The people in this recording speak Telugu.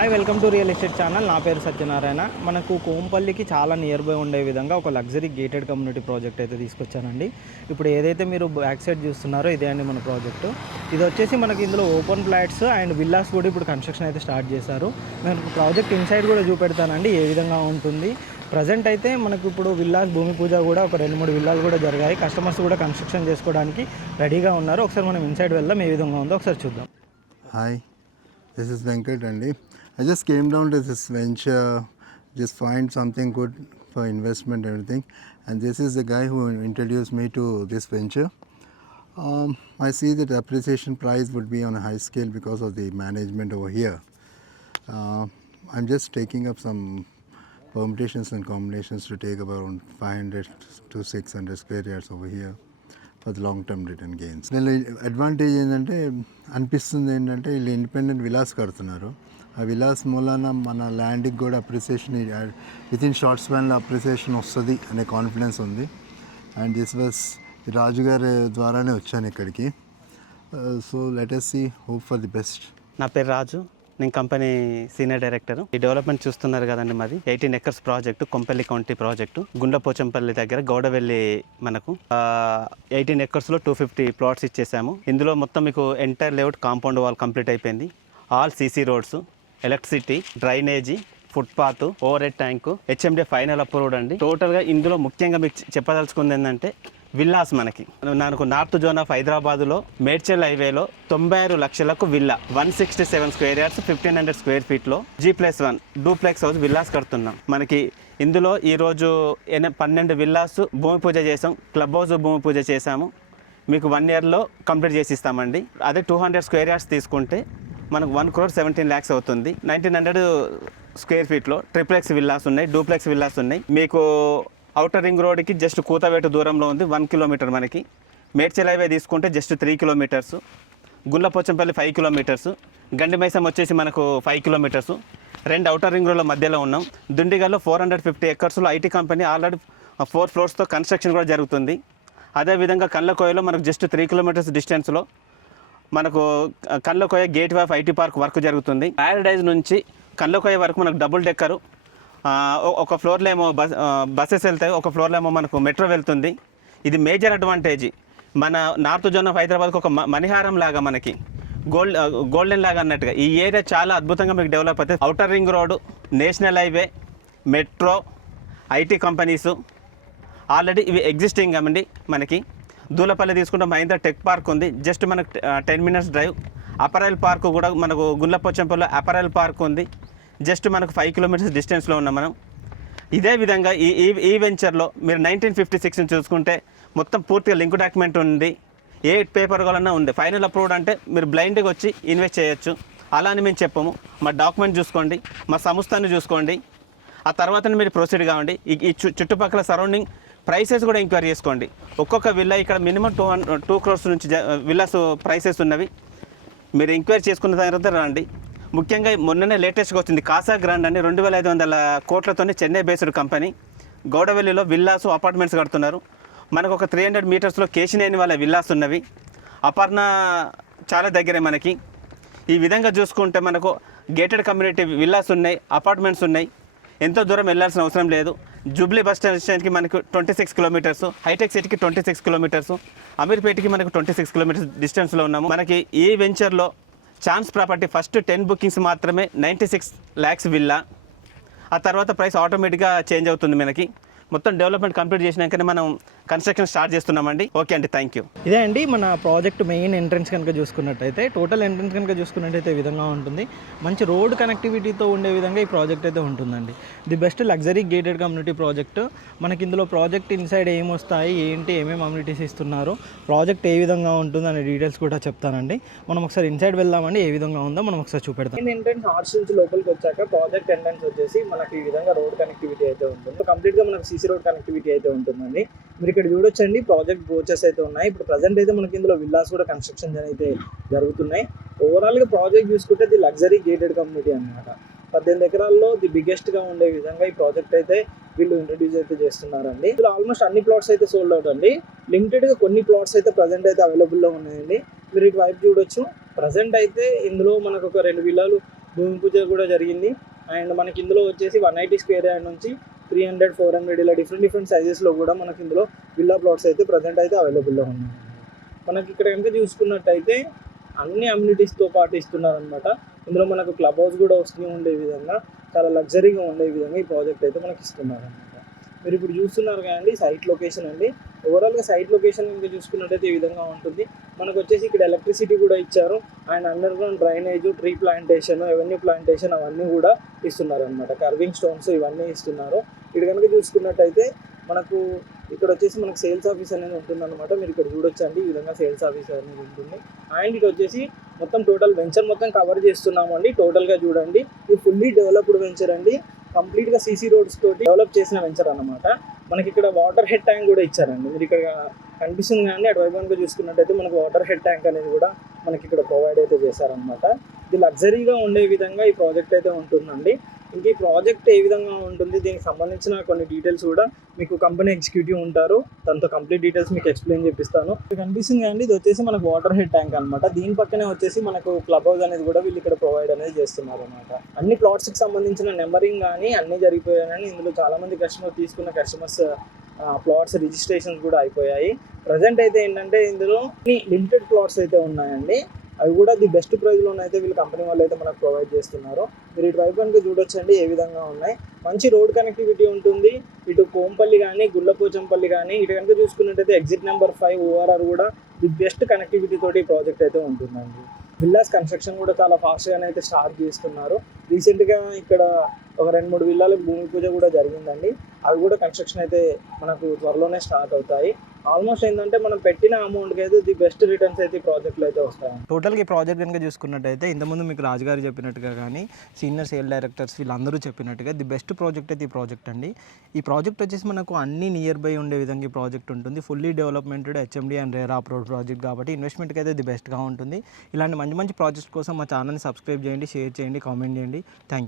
Hi welcome to real estate channel. నా పేరు సత్యనారాయణ. మనకు కోంపల్లికి చాలా నియర్ బై ఉండే విధంగా ఒక లగ్జరీ గేటెడ్ కమ్యూనిటీ ప్రాజెక్ట్ అయితే తీసుకొచ్చానండి. ఇప్పుడు ఏదైతే మీరు బ్యాక్ సైడ్ చూస్తున్నారో ఇదే అండి మన ప్రాజెక్టు. ఇది వచ్చేసి మనకి ఇందులో ఓపెన్ ఫ్లాట్స్ అండ్ విల్లాస్ కూడా ఇప్పుడు కన్స్ట్రక్షన్ అయితే స్టార్ట్ చేశారు. నేను ప్రాజెక్ట్ ఇన్సైడ్ కూడా చూపెడతానండి ఏ విధంగా ఉంటుంది. ప్రజెంట్ అయితే మనకు ఇప్పుడు విల్లాస్ భూమి పూజ కూడా ఒక 2-3 విల్లాలు కూడా జరిగాయి. కస్టమర్స్ కూడా కన్స్ట్రక్షన్ చేసుకోవడానికి రెడీగా ఉన్నారు. ఒకసారి మనం ఇన్సైడ్ వెళ్దాం, ఏ విధంగా ఉందో ఒకసారి చూద్దాం. హాయ్, this is Venkat అండి. I just came down to this venture, just find something good for investment and everything, and this is the guy who introduced me to this venture. I see that the appreciation price would be on a high scale because of the management over here. I'm just taking up some permutations and combinations to take about 500 to 600 square yards over here for the long term return gains. వీళ్ళ అడ్వాంటేజ్ ఏంటంటే అనిపిస్తుంది ఏంటంటే వీళ్ళు ఇండిపెండెంట్ విలాస్ కడుతున్నారు. ఆ విలాస్ మూలాన మన ల్యాండ్కి కూడా అప్రిసియేషన్ విత్ ఇన్ షార్ట్ స్పాన్లో అప్రిసియేషన్ వస్తుంది అనే కాన్ఫిడెన్స్ ఉంది. అండ్ దిస్ వాస్ రాజు గారి ద్వారానే వచ్చాను ఇక్కడికి. So let us see, hope for the best. నా పేరు రాజు, నేను కంపెనీ సీనియర్ డైరెక్టర్. ఈ డెవలప్మెంట్ చూస్తున్నారు కదండి, మాది 18 acres project, Kompally county project, Gundlapochampally దగ్గర గౌడవెల్లి. మనకు 18 acresలో 250 ప్లాట్స్ ఇచ్చేసాము. ఇందులో మొత్తం మీకు entire layout compound wall complete అయిపోయింది. All CC roads, electricity, drainage, footpath, overhead tank, HMD final approved అండి. టోటల్గా ఇందులో ముఖ్యంగా మీకు చెప్పదలుచుకుంది ఏంటంటే విల్లాస్. మనకి నార్త్ జోన్ ఆఫ్ హైదరాబాద్లో మేడ్చల్ హైవేలో 96 లక్షలకు విల్లా, 167 స్క్వేర్ యార్డ్స్, 1500 స్క్వేర్ ఫీట్లో G+1 డూప్లెక్స్ హౌస్ విల్లాస్ కడుతున్నాం. మనకి ఇందులో ఈరోజు 12 విల్లాస్ భూమి పూజ చేసాం, క్లబ్ హౌస్ భూమి పూజ చేసాము. మీకు 1 yearలో కంప్లీట్ చేసి ఇస్తామండి. అదే 200 స్క్వేర్ యార్డ్స్ తీసుకుంటే మనకు 1,17,00,000 అవుతుంది. 1900 స్క్వేర్ ఫీట్లో ట్రిప్లెక్స్ విల్లాస్ ఉన్నాయి, డూప్లెక్స్ విల్లాస్ ఉన్నాయి. మీకు ఔటర్ రింగ్ రోడ్కి జస్ట్ కూతవేటు దూరంలో ఉంది, 1 kilometer. మనకి మేడ్చల్ హైవే తీసుకుంటే జస్ట్ 3 kilometers, గుండ్లపోచంపల్లి 5 kilometers, గండిమైసం వచ్చేసి మనకు 5 kilometers. 2 ఔటర్ రింగ్ రోడ్ల మధ్యలో ఉన్నాం. దుండిగల్లో 450 acresలో IT company already 4 floors construction కూడా జరుగుతుంది. అదేవిధంగా కళ్ళకోయలో మనకు జస్ట్ 3 kilometers డిస్టెన్స్లో మనకు Kandlakoya gateway of IT park work జరుగుతుంది. ప్యారడైజ్ నుంచి కళ్ళకోయ వరకు మనకు డబుల్ డెక్కరు, ఒక ఫ్లోర్లో ఏమో బస్సెస్ వెళ్తాయి, ఒక ఫ్లోర్లో ఏమో మనకు మెట్రో వెళ్తుంది. ఇది మేజర్ అడ్వాంటేజ్. మన నార్త్ జోన్ ఆఫ్ హైదరాబాద్కి ఒక మణిహారం లాగా, మనకి గోల్డెన్ లాగా అన్నట్టుగా ఈ ఏరియా చాలా అద్భుతంగా మీకు డెవలప్ అవుతుంది. Outer ring road, national highway, metro, IT companies already ఇవి ఎగ్జిస్టింగ్ అండి. మనకి దూలపల్లి తీసుకుంటే మహీంద్రా టెక్ పార్క్ ఉంది, జస్ట్ మనకు 10 minutes డ్రైవ్. అపరైల్ పార్క్ కూడా మనకు గుండ్లపోచంపల్లిలో అపరైల్ పార్క్ ఉంది, జస్ట్ మనకు 5 kilometers డిస్టెన్స్లో ఉన్నాం మనం. ఇదే విధంగా ఈ వెంచర్లో మీరు 1956 చూసుకుంటే మొత్తం పూర్తిగా లింక్ డాక్యుమెంట్ ఉంది, ఏ పేపర్ కావాలన్నా ఉంది. ఫైనల్ అప్రూవ్డ్ అంటే మీరు బ్లైండ్గా వచ్చి ఇన్వెస్ట్ చేయొచ్చు. అలా అని మేము చెప్పము. మా డాక్యుమెంట్ చూసుకోండి, మా సంస్థను చూసుకోండి, ఆ తర్వాత మీరు ప్రొసీడ్ కావండి. ఈ చుట్టుపక్కల సరౌండింగ్ ప్రైసెస్ కూడా ఎంక్వైరీ చేసుకోండి. ఒక్కొక్క విల్లా ఇక్కడ మినిమం 2 crores నుంచి విల్లాస్ ప్రైసెస్ ఉన్నవి. మీరు ఎంక్వైరీ చేసుకున్న తర్వాత రండి. ముఖ్యంగా మొన్ననే లేటెస్ట్గా వచ్చింది కాసా గ్రాండ్ అని 2,500 కోట్లతో చెన్నై బేస్డ్ కంపెనీ గౌడవెల్లిలో విల్లాస్ అపార్ట్మెంట్స్ కడుతున్నారు. మనకు ఒక 300 meters కేశినేని వాళ్ళ విల్లాస్ ఉన్నవి. అపర్ణ చాలా దగ్గరే మనకి. ఈ విధంగా చూసుకుంటే మనకు గేటెడ్ కమ్యూనిటీ విల్లాస్ ఉన్నాయి, అపార్ట్మెంట్స్ ఉన్నాయి. ఎంతో దూరం వెళ్ళాల్సిన అవసరం లేదు. జూబ్లీ బస్ స్టేషన్కి మనకు 26 kilometers, హైటెక్ సిటీకి 26 kilometers, అమీర్పేటకి మనకు 26 kilometers డిస్టెన్స్లో ఉన్నాము. మనకి ఈ వెంచర్లో ఛాన్స్ ప్రాపర్టీ ఫస్ట్ 10 bookings మాత్రమే 96 lakhs విల్లా. ఆ తర్వాత ప్రైస్ ఆటోమేటిక్గా చేంజ్ అవుతుంది. మనకి మొత్తం డెవలప్మెంట్ కంప్లీట్ చేసినాకనే మనం కన్స్ట్రక్షన్ స్టార్ట్ చేస్తున్నామండి. ఓకే అండి, థ్యాంక్ యూ. ఇదే అండి మన ప్రాజెక్ట్ మెయిన్ ఎంట్రన్స్ కనుక చూసుకున్నట్టయితే, టోటల్ ఎంట్రన్స్ కనుక చూసుకున్నట్టయితే ఈ విధంగా ఉంటుంది. మంచి రోడ్ కనెక్టివిటీతో ఉండే విధంగా ఈ ప్రాజెక్ట్ అయితే ఉంటుందండి. The best luxury gated community project. మనకి ఇందులో ప్రాజెక్ట్ ఇన్సైడ్ ఏమొస్తాయి, ఏంటి, ఏమేమి అమ్యూనిటీస్ ఇస్తున్నారు, ప్రాజెక్ట్ ఏ విధంగా ఉంటుంది అనే డీటెయిల్స్ కూడా చెప్తానండి. మనం ఒకసారి ఇన్సైడ్ వెళ్దామండి, ఏ విధంగా ఉందో మనం ఒకసారి చూపెడతాం. మెయిన్ ఎంట్రన్స్ ఆర్చ్ నుంచి లోపలికి వచ్చాక ప్రాజెక్ట్ ఎంట్రన్స్ వచ్చేసి మనకి ఈ విధంగా రోడ్ కనెక్టివిటీ అయితే ఉంటుంది. కంప్లీట్గా మనకి సీసీ రోడ్ కనెక్టివిటీ అయితే ఉంటుందండి. మీరు ఇక్కడ చూడొచ్చండి, ప్రాజెక్ట్ బ్రోచెస్ అయితే ఉన్నాయి. ఇప్పుడు ప్రజెంట్ అయితే మనకి ఇందులో విల్లాస్ కూడా కన్స్ట్రక్షన్ అయితే జరుగుతున్నాయి. ఓవరాల్గా ప్రాజెక్ట్ చూసుకుంటే ది లగ్జరీ గేటెడ్ కమ్యూనిటీ అనమాట. 18 ఎకరాల్లో ది బిగ్గెస్ట్గా ఉండే విధంగా ఈ ప్రాజెక్ట్ అయితే వీళ్ళు ఇంట్రడ్యూస్ అయితే చేస్తున్నారండి. ఇందులో ఆల్మోస్ట్ అన్ని ప్లాట్స్ అయితే సోల్డ్ అవుట్ అండి. లిమిటెడ్గా కొన్ని ప్లాట్స్ అయితే ప్రజెంట్ అయితే అవైలబుల్లో ఉన్నాయండి. మీరు ఇటు వైపు చూడొచ్చు. ప్రజెంట్ అయితే ఇందులో మనకు ఒక 2 విల్లాలు భూమి పూజ కూడా జరిగింది. అండ్ మనకి ఇందులో వచ్చేసి 180 స్క్వేర్ యార్డ్ నుంచి 300, 400 ఇలా డిఫరెంట్ సైజెస్లో కూడా మనకి ఇందులో విల్లా ప్లాట్స్ అయితే ప్రజెంట్ అయితే అవైలబుల్లో ఉన్నాయి. మనకి ఇక్కడ కనుక చూసుకున్నట్టయితే అన్ని అమ్యూనిటీస్తో పాటు ఇస్తున్నారు అనమాట. ఇందులో మనకు క్లబ్ హౌస్ కూడా వస్తూ ఉండే విధంగా, చాలా లగ్జరీగా ఉండే విధంగా ఈ ప్రాజెక్ట్ అయితే మనకి ఇస్తున్నారు అనమాట. మీరు ఇప్పుడు చూస్తున్నారు కదండి సైట్ లొకేషన్ అండి. ఓవరాల్గా సైట్ లొకేషన్ ఇంకా చూసుకున్నట్టయితే ఈ విధంగా ఉంటుంది. మనకు వచ్చేసి ఇక్కడ ఎలక్ట్రిసిటీ కూడా ఇచ్చారు. And under ground drainage, tree plantation, avenue plantation అవన్నీ కూడా ఇస్తున్నారు అనమాట. కర్వింగ్ స్టోన్స్ ఇవన్నీ ఇస్తున్నారు. ఇక్కడ కనుక చూసుకున్నట్టయితే మనకు ఇక్కడ వచ్చేసి మనకు సేల్స్ ఆఫీస్ అనేది ఉంటుందన్నమాట. మీరు ఇక్కడ చూడొచ్చండి, ఈ విధంగా సేల్స్ ఆఫీస్ అనేది ఉంటుంది. అండ్ ఇటు వచ్చేసి మొత్తం టోటల్ వెంచర్ మొత్తం కవర్ చేస్తున్నామండి. టోటల్గా చూడండి, ఇది ఫుల్లీ డెవలప్డ్ వెంచర్ అండి. కంప్లీట్గా సీసీ రోడ్స్ తోటి డెవలప్ చేసిన వెంచర్ అన్నమాట. మనకి ఇక్కడ వాటర్ హెడ్ ట్యాంక్ కూడా ఇచ్చారండి. మీరు ఇక్కడ కనిపిస్తుంది కానీ అటువైపు కనుక చూసుకున్నట్టయితే మనకు వాటర్ హెడ్ ట్యాంక్ అనేది కూడా మనకి ఇక్కడ ప్రొవైడ్ అయితే చేశారనమాట. ఇది లగ్జరీగా ఉండే విధంగా ఈ ప్రాజెక్ట్ అయితే ఉంటుందండి. ఇంక ఈ ప్రాజెక్ట్ ఏ విధంగా ఉంటుంది, దీనికి సంబంధించిన కొన్ని డీటెయిల్స్ కూడా మీకు కంపెనీ ఎగ్జిక్యూటివ్ ఉంటారు, దాంతో కంప్లీట్ డీటెయిల్స్ మీకు ఎక్స్ప్లెయిన్ చేపిస్తాను. ఇక్కడ కనిపిస్తుంది కానీ ఇది వచ్చేసి మనకు వాటర్ హెడ్ ట్యాంక్ అనమాట. దీని పక్కనే వచ్చేసి మనకు క్లబ్ హౌస్ అనేది కూడా వీళ్ళు ఇక్కడ ప్రొవైడ్ అనేది చేస్తున్నారు అనమాట. అన్ని ప్లాట్స్కి సంబంధించిన నెంబరింగ్ కానీ అన్నీ జరిగిపోయాయని ఇందులో చాలామంది తీసుకున్న కస్టమర్స్ ప్లాట్స్ రిజిస్ట్రేషన్స్ కూడా అయిపోయాయి. ప్రజెంట్ అయితే ఏంటంటే ఇందులో లిమిటెడ్ ప్లాట్స్ అయితే ఉన్నాయండి. అవి కూడా ది బెస్ట్ ప్రైస్లోనైతే వీళ్ళు కంపెనీ వాళ్ళు అయితే మనకు ప్రొవైడ్ చేస్తున్నారు. మీరు ఇటు వైపు కనుక చూడొచ్చండి ఏ విధంగా ఉన్నాయి. మంచి రోడ్ కనెక్టివిటీ ఉంటుంది. ఇటు కోంపల్లి కానీ, గుళ్ళపోచంపల్లి కానీ, ఇటు కనుక చూసుకున్నట్టయితే ఎగ్జిట్ నెంబర్ 5 ORR కూడా ది బెస్ట్ కనెక్టివిటీ తోటి ప్రాజెక్ట్ అయితే ఉంటుందండి. విల్లాస్ కన్స్ట్రక్షన్ కూడా చాలా ఫాస్ట్గానే అయితే స్టార్ట్ చేస్తున్నారు. రీసెంట్గా ఇక్కడ ఒక 2-3 విల్లాలకు భూమి పూజ కూడా జరిగిందండి. అవి కూడా కన్స్ట్రక్షన్ అయితే మనకు త్వరలోనే స్టార్ట్ అవుతాయి. ఆల్మోస్ట్ ఏంటంటే మనం పెట్టిన అమౌంట్కి అయితే ది బెస్ట్ రిటర్న్స్ అయితే ఈ ప్రాజెక్ట్లో అయితే వస్తాయి. టోటల్గా ఈ ప్రాజెక్ట్ కనుక చూసుకున్నట్టయితే ఇంతకుముందు మీకు రాజుగారు చెప్పినట్టుగా కానీ సీనియర్ సేల్ డైరెక్టర్స్ వీళ్ళందరూ చెప్పినట్టుగా ది బెస్ట్ ప్రాజెక్ట్ అయితే ఈ ప్రాజెక్ట్ అండి. ఈ ప్రాజెక్ట్ వచ్చేసి మనకు అన్ని నియర్ బై ఉండే విధంగా ఈ ప్రాజెక్ట్ ఉంటుంది. Fully డెవలప్మెంటెడ్ HMD and RERA approved project కాబట్టి ఇన్వెస్ట్మెంట్కి అయితే ది బెస్ట్గా ఉంటుంది. ఇలాంటి మంచి ప్రాజెక్ట్స్ కోసం మా ఛానల్ని సబ్స్క్రైబ్ చేయండి, షేర్ చేయండి, కామెంట్ చేయండి. Thank you.